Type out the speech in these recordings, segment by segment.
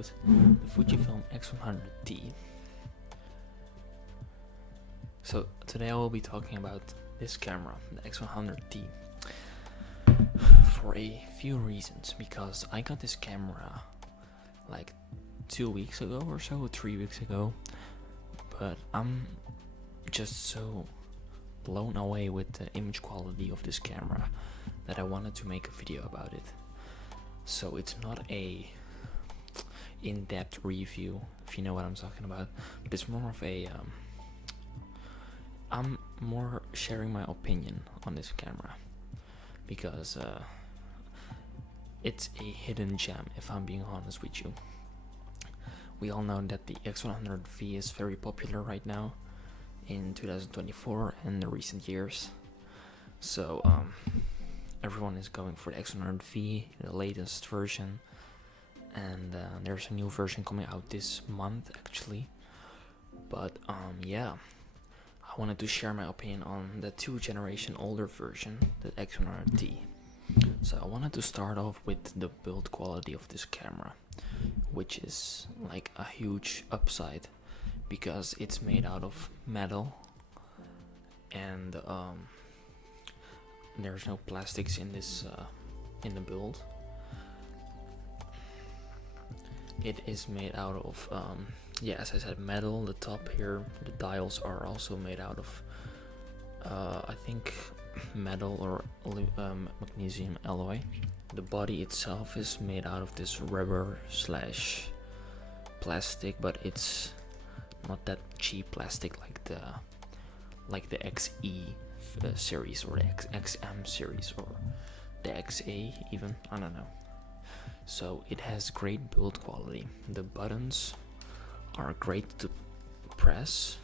about the Fujifilm X100T. So today I will be talking about this camera, the X100T, for a few reasons. Because I got this camera like 2 weeks ago or so, 3 weeks ago, but I'm just so blown away with the image quality of this camera that I wanted to make a video about it. So it's not a in-depth review, if you know what I'm talking about, but it's more of a I'm more sharing my opinion on this camera because it's a hidden gem, if I'm being honest with you. We all know that the X100VI is very popular right now in 2024 and the recent years. So everyone is going for the X100VI, the latest version, and there's a new version coming out this month actually. But yeah, I wanted to share my opinion on the 2-generation older version, the X100T. So I wanted to start off with the build quality of this camera, which is like a huge upside because it's made out of metal and there's no plastics in this in the build. It is made out of yeah, as I said, metal. The top here, the dials are also made out of I think metal or magnesium alloy. The body itself is made out of this rubber slash plastic, but it's not that cheap plastic like the XE series or the XM series or the XA even, I don't know. So it has great build quality. The buttons are great to press.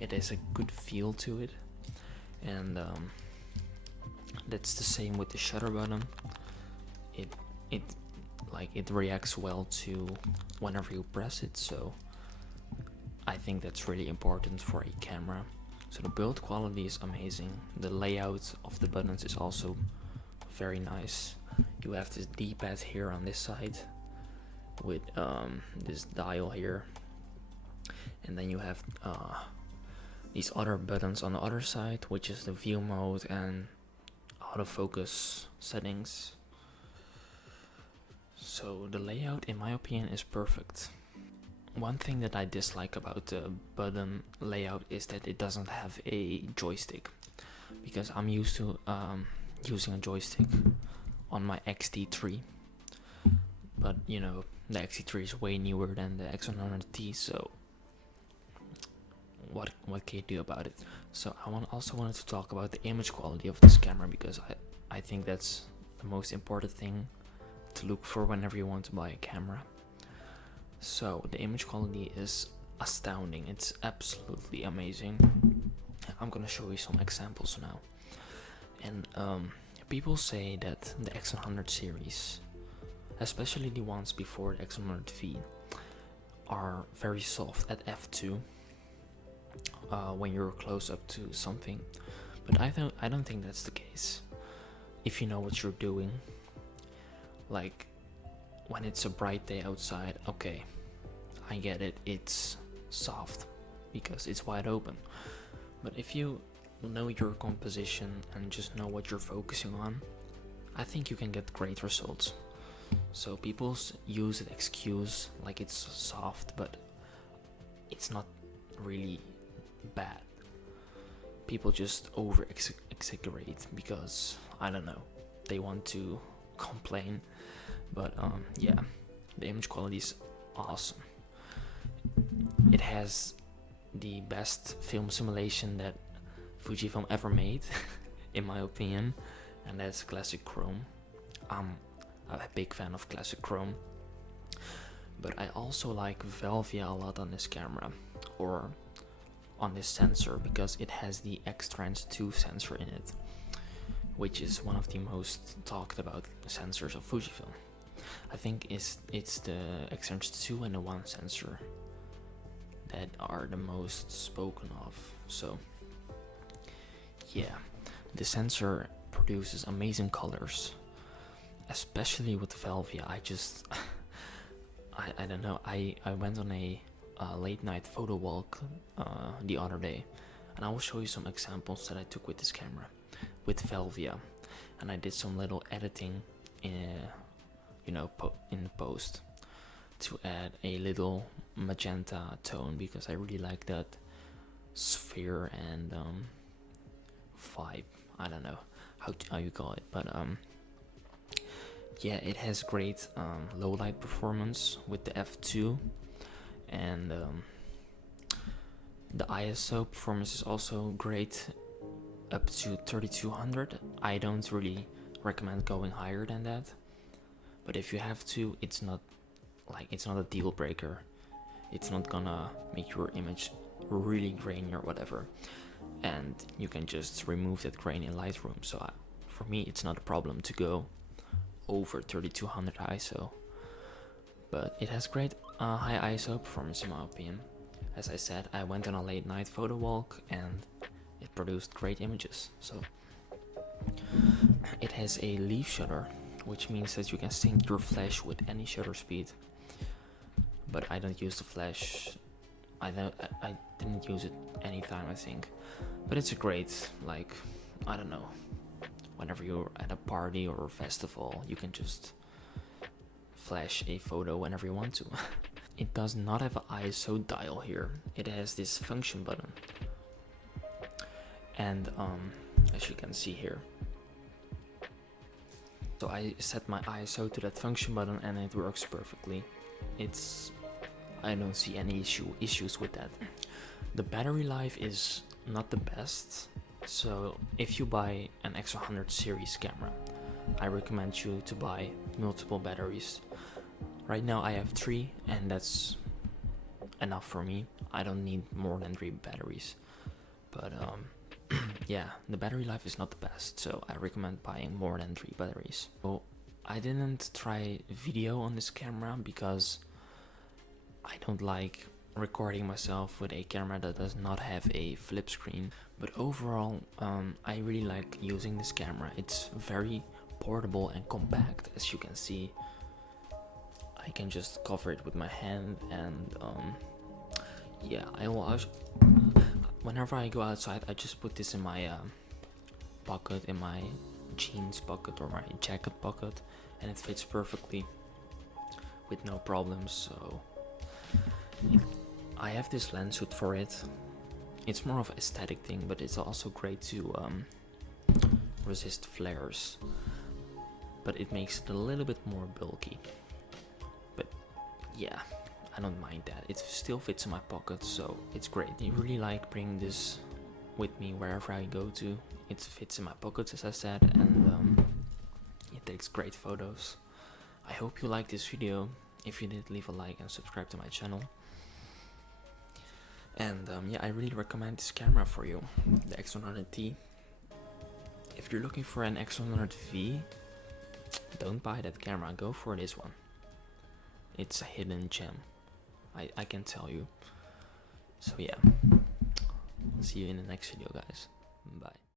It has a good feel to it, and that's the same with the shutter button. It reacts well to whenever you press it, so I think that's really important for a camera. So the build quality is amazing. The layout of the buttons is also very nice. You have this D-pad here on this side with this dial here, and then you have these other buttons on the other side, which is the view mode and autofocus settings. So the layout, in my opinion, is perfect. One thing that I dislike about the button layout is that it doesn't have a joystick, because I'm used to using a joystick on my XT3, but you know, the XT3 is way newer than the X100T, so what can you do about it? So I also wanted to talk about the image quality of this camera, because I think that's the most important thing to look for whenever you want to buy a camera. So the image quality is astounding. It's absolutely amazing. I'm gonna show you some examples now. And people say that the X100 series, especially the ones before the X100V, are very soft at f2 when you're close up to something, but I don't think that's the case. If you know what you're doing, like when it's a bright day outside, okay, I get it, it's soft because it's wide open. But if you know your composition and just know what you're focusing on, I think you can get great results. So people use an excuse like it's soft, but it's not really bad. People just over exaggerate because, I don't know, they want to complain. But yeah, the image quality is awesome. It has the best film simulation that Fujifilm ever made in my opinion, and that's classic chrome. I'm a big fan of classic chrome, but I also like Velvia a lot on this camera, or on this sensor, because it has the X-Trans 2 sensor in it, which is one of the most talked about sensors of Fujifilm. I think it's the X-Trans 2 and the 1 sensor that are the most spoken of. So yeah, the sensor produces amazing colors, especially with Velvia. I don't know, I went on a late night photo walk the other day, and I will show you some examples that I took with this camera, with Velvia, and I did some little editing in, you know, in post to add a little magenta tone, because I really like that sphere and vibe. I don't know how you call it, but yeah, it has great low light performance with the f2, and the ISO performance is also great, up to 3200. I don't really recommend going higher than that, but if you have to, it's not a deal breaker. It's not gonna make your image really grainy or whatever, and you can just remove that grain in Lightroom. So for me, it's not a problem to go over 3200 ISO, but it has great high ISO performance in my opinion. As I said, I went on a late night photo walk and it produced great images. So it has a leaf shutter, which means that you can sync your flash with any shutter speed, but I don't use the flash. I didn't use it anytime, I think, but it's a great, like, I don't know, whenever you're at a party or a festival, you can just flash a photo whenever you want to. It does not have an ISO dial here. It has this function button, and as you can see here, so I set my ISO to that function button and it works perfectly. I don't see any issues with that. The battery life is not the best, so if you buy an X100 series camera, I recommend you to buy multiple batteries. Right now I have 3, and that's enough for me. I don't need more than 3 batteries, but yeah, the battery life is not the best, so I recommend buying more than 3 batteries. So I didn't try video on this camera because I don't like recording myself with a camera that does not have a flip screen. But overall, I really like using this camera. It's very portable and compact, as you can see. I can just cover it with my hand, and yeah, whenever I go outside, I just put this in my pocket, in my jeans pocket or my jacket pocket, and it fits perfectly with no problems. So I have this lens hood for it. It's more of an aesthetic thing, but it's also great to resist flares, but it makes it a little bit more bulky. But yeah, I don't mind that. It still fits in my pocket, so it's great. I really like bringing this with me wherever I go to. It fits in my pockets, as I said, and it takes great photos. I hope you liked this video. If you did, leave a like and subscribe to my channel. And yeah, I really recommend this camera for you, the X100T. If you're looking for an X100V, don't buy that camera, go for this one. It's a hidden gem, I can tell you. So yeah, see you in the next video, guys. Bye.